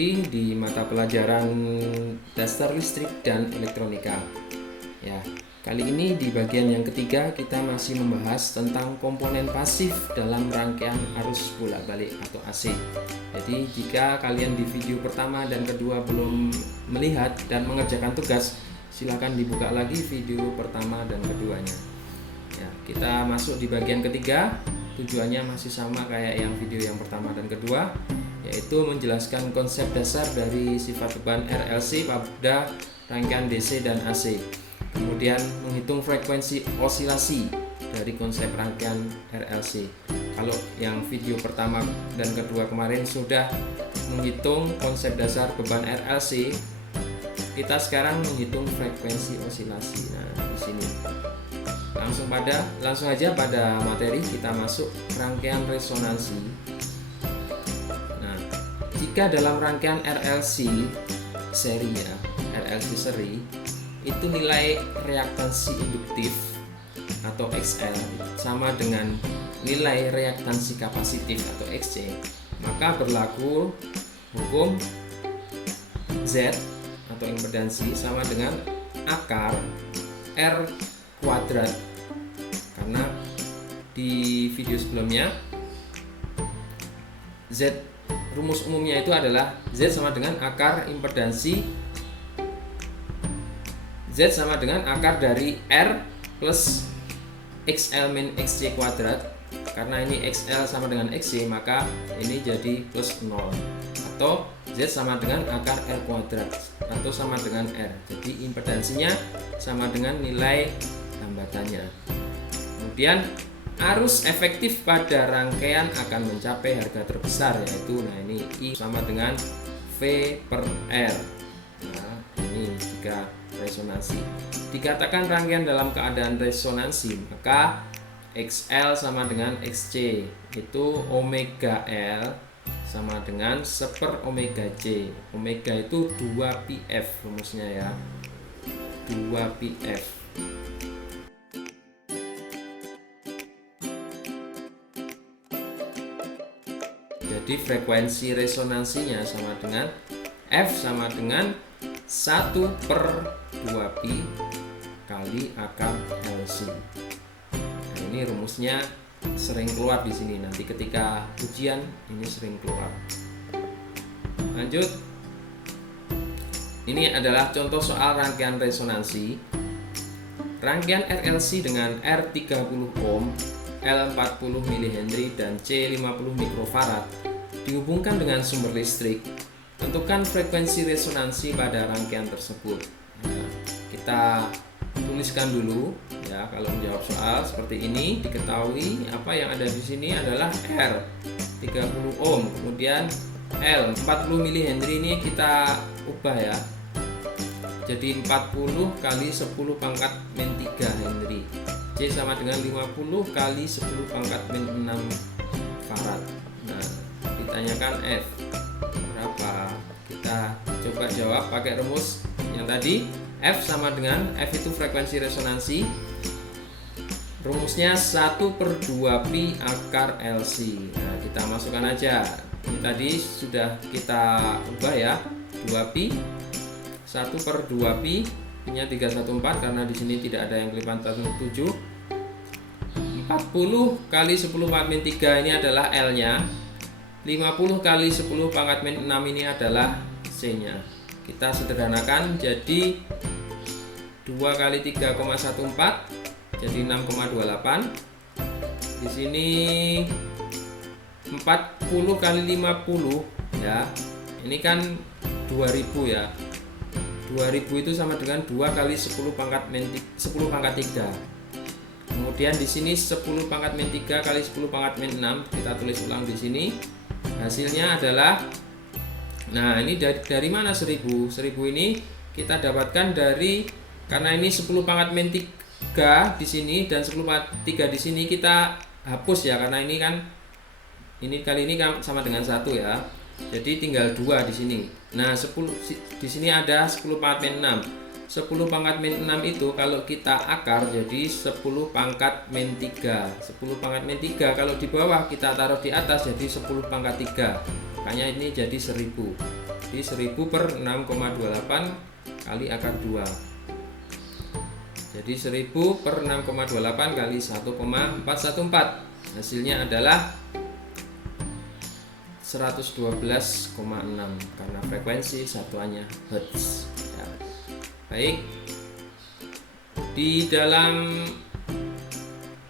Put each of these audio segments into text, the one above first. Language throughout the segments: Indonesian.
lagi di mata pelajaran dasar listrik dan elektronika. Ya, kali ini di bagian yang ketiga kita masih membahas tentang komponen pasif dalam rangkaian arus bolak-balik atau AC. Jadi jika kalian di video pertama dan kedua belum melihat dan mengerjakan tugas, silakan dibuka lagi video pertama dan keduanya. Ya, kita masuk di bagian ketiga. Tujuannya masih sama kayak yang video yang pertama dan kedua, yaitu menjelaskan konsep dasar dari sifat beban RLC pada rangkaian DC dan AC. Kemudian menghitung frekuensi osilasi dari konsep rangkaian RLC. Kalau yang video pertama dan kedua kemarin sudah menghitung konsep dasar beban RLC, kita sekarang menghitung frekuensi osilasi. Nah, di sini langsung aja pada materi, kita masuk rangkaian resonansi. Nah, jika dalam rangkaian RLC seri ya, RLC seri itu nilai reaktansi induktif atau XL sama dengan nilai reaktansi kapasitif atau XC, maka berlaku hukum Z atau impedansi sama dengan akar R kuadrat. Karena di video sebelumnya Z, rumus umumnya itu adalah Z sama dengan akar impedansi, Z sama dengan akar dari R plus XL min XC kuadrat. Karena ini XL sama dengan XC, maka ini jadi plus 0. Atau Z sama dengan akar R kuadrat atau sama dengan R. Jadi impedansinya sama dengan nilai hambatannya. Kemudian arus efektif pada rangkaian akan mencapai harga terbesar, yaitu ini I sama dengan V per R. Nah, ini jika resonansi. Dikatakan rangkaian dalam keadaan resonansi, maka XL sama dengan XC, itu omega L sama dengan 1/omega C. Omega itu 2πf rumusnya ya, 2πf. Jadi frekuensi resonansinya sama dengan F sama dengan 1/2π kali akar LC. Nah, ini rumusnya sering keluar di sini, nanti ketika ujian ini sering keluar. Lanjut. Ini adalah contoh soal rangkaian resonansi. Rangkaian RLC dengan R30 ohm, L40 mH dan C50 mikrofarad dihubungkan dengan sumber listrik. Tentukan frekuensi resonansi pada rangkaian tersebut. Nah, kita tuliskan dulu ya, kalau menjawab soal seperti ini. Diketahui apa yang ada di sini adalah R 30 ohm, kemudian L 40 mH ini kita ubah ya, jadi 40 kali 10 pangkat min 3 Henry. C sama dengan 50 kali 10 pangkat min 6 farad. Nah, ditanyakan F berapa? Kita coba jawab pakai rumus yang tadi. F sama dengan, F itu frekuensi resonansi, rumusnya 1/2π akar LC. Nah, kita masukkan aja. Ini tadi sudah kita ubah ya, 2π, 1/2π punya 314 karena di sini tidak ada yang kelipatan 7. 40 kali 10 pangkat min 3 ini adalah L-nya. 50 kali 10 pangkat min 6 ini adalah C-nya. Kita sederhanakan jadi 2 kali 3,14 jadi 6,28. Di sini 40 kali 50 ya. Ini kan 2000 ya. 2000 itu sama dengan 2 kali 10 pangkat 3. Kemudian di sini 10 pangkat min 3 kali 10 pangkat min 6, kita tulis ulang di sini. Hasilnya adalah, nah ini dari mana 1000? 1000 ini kita dapatkan dari, karena ini 10 pangkat min 3 di sini dan 10 pangkat 3 di sini kita hapus ya, karena ini kan ini kali ini sama dengan 1 ya. Jadi tinggal 2 di sini. Nah, 10 di sini ada 10 pangkat min 6. 10 pangkat min 6 itu kalau kita akar jadi 10 pangkat min 3. 10 pangkat min 3 kalau di bawah kita taruh di atas jadi 10 pangkat 3. Makanya ini jadi 1000. Jadi 1000 per 6,28 kali akar 2. Jadi 1000 per 6,28 kali 1,414. Hasilnya adalah 112,6 karena frekuensi satuannya Hertz. Ya. Baik. Di dalam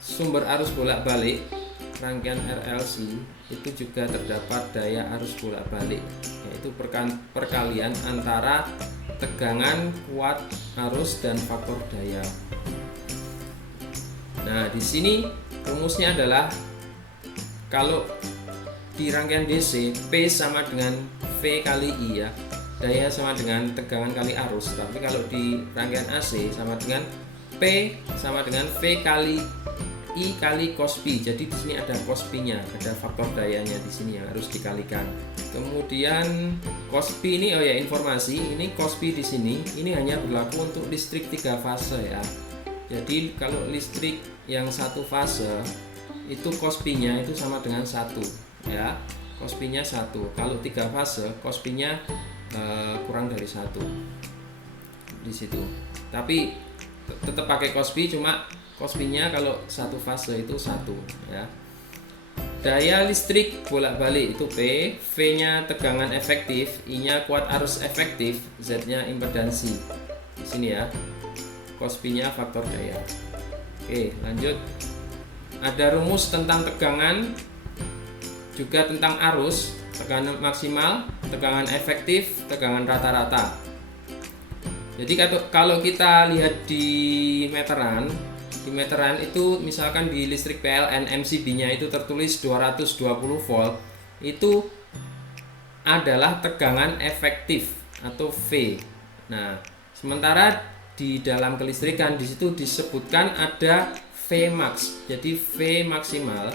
sumber arus bolak-balik rangkaian RLC itu juga terdapat daya arus bolak-balik, yaitu perkalian antara tegangan, kuat arus, dan faktor daya. Nah, di sini rumusnya adalah kalau di rangkaian DC P sama dengan V kali I ya, daya sama dengan tegangan kali arus. Tapi kalau di rangkaian AC sama dengan P sama dengan V kali I kali cos pi. Jadi di sini ada cos pi-nya, ada faktor dayanya di sini yang harus dikalikan. Kemudian cos pi ini, oh ya informasi, ini cos pi di sini ini hanya berlaku untuk listrik 3 fase ya. Jadi kalau listrik yang 1 fase itu cos pi-nya itu sama dengan 1 ya. Cos pi-nya 1. Kalau 3 fase cos pi-nya kurang dari 1 di situ. Tapi tetap pakai cos pi, cuma cos pi-nya kalau 1 fase itu 1 ya. Daya listrik bolak-balik itu P, V-nya tegangan efektif, I-nya kuat arus efektif, Z-nya impedansi. Di sini ya. Cos pi-nya faktor daya. Oke, lanjut. Ada rumus tentang tegangan, juga tentang arus, tegangan maksimal, tegangan efektif, tegangan rata-rata. Jadi kalau kita lihat di meteran itu misalkan di listrik PLN MCB-nya itu tertulis 220 volt, itu adalah tegangan efektif atau V. Nah, sementara di dalam kelistrikan di situ disebutkan ada V max. Jadi V maksimal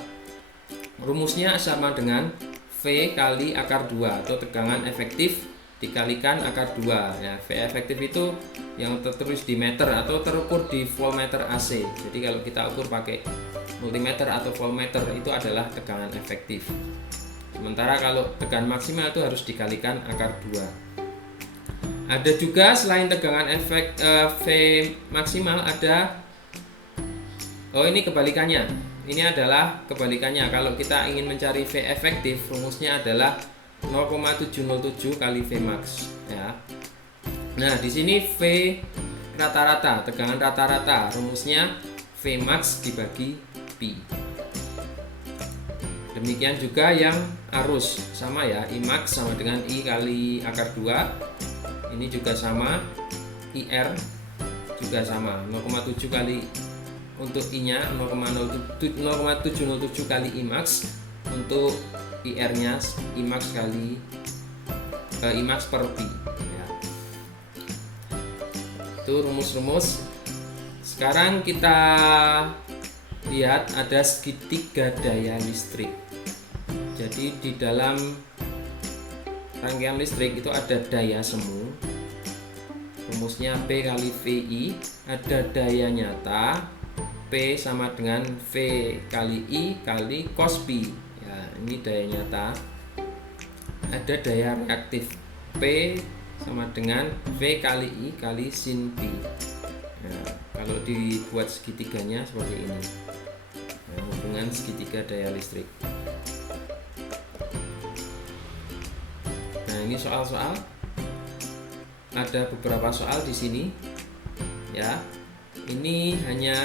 rumusnya sama dengan V kali akar 2 atau tegangan efektif dikalikan akar 2 ya. V efektif itu yang tertulis di meter atau terukur di voltmeter AC. Jadi kalau kita ukur pakai multimeter atau voltmeter itu adalah tegangan efektif. Sementara kalau tegangan maksimal itu harus dikalikan akar 2. Ada juga selain tegangan V maksimal ada, oh ini kebalikannya. Ini adalah kebalikannya. Kalau kita ingin mencari V efektif, rumusnya adalah 0,707 kali V max ya. Nah, di sini V rata-rata, tegangan rata-rata, rumusnya V max dibagi pi. Demikian juga yang arus, sama ya, I max sama dengan I kali akar 2. Ini juga sama, IR juga sama, 0,7 kali untuk I-nya, 0,707 kali I max. Untuk IR-nya I max kali I max per pi ya. Itu rumus-rumus. Sekarang kita lihat ada segitiga daya listrik. Jadi di dalam rangkaian listrik itu ada daya semu, rumusnya P kali VI. Ada daya nyata, P sama dengan V kali I kali cos pi. Ini daya nyata. Ada daya reaktif, P sama dengan V kali I kali sin pi. Nah, kalau dibuat segitiganya seperti ini. Nah, hubungan segitiga daya listrik. Nah, ini soal-soal. Ada beberapa soal di sini. Ya. Ini hanya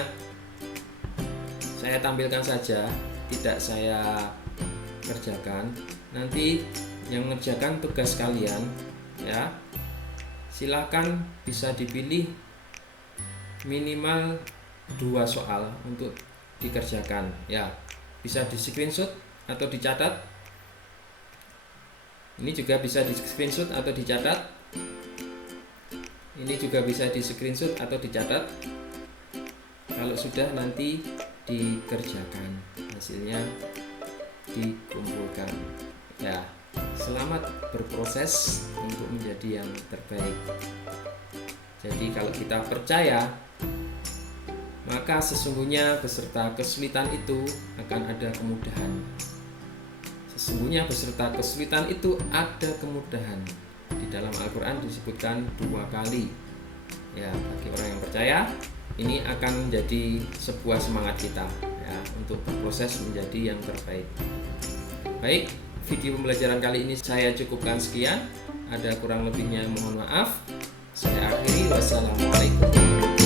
saya tampilkan saja, tidak saya kerjakan. Nanti yang mengerjakan tugas kalian ya, silakan bisa dipilih minimal 2 soal untuk dikerjakan ya. Bisa di screenshot atau dicatat. Ini juga bisa di screenshot atau dicatat. Ini juga bisa di screenshot atau dicatat. Kalau sudah nanti dikerjakan, hasilnya dikumpulkan ya. Selamat berproses untuk menjadi yang terbaik. Jadi kalau kita percaya, maka sesungguhnya beserta kesulitan itu akan ada kemudahan. Sesungguhnya beserta kesulitan itu ada kemudahan. Di dalam Al-Quran disebutkan 2 kali. Ya, bagi orang yang percaya, ini akan menjadi sebuah semangat kita ya untuk berproses menjadi yang terbaik. Baik, video pembelajaran kali ini saya cukupkan sekian. Ada kurang lebihnya mohon maaf. Saya akhiri. Wassalamualaikum.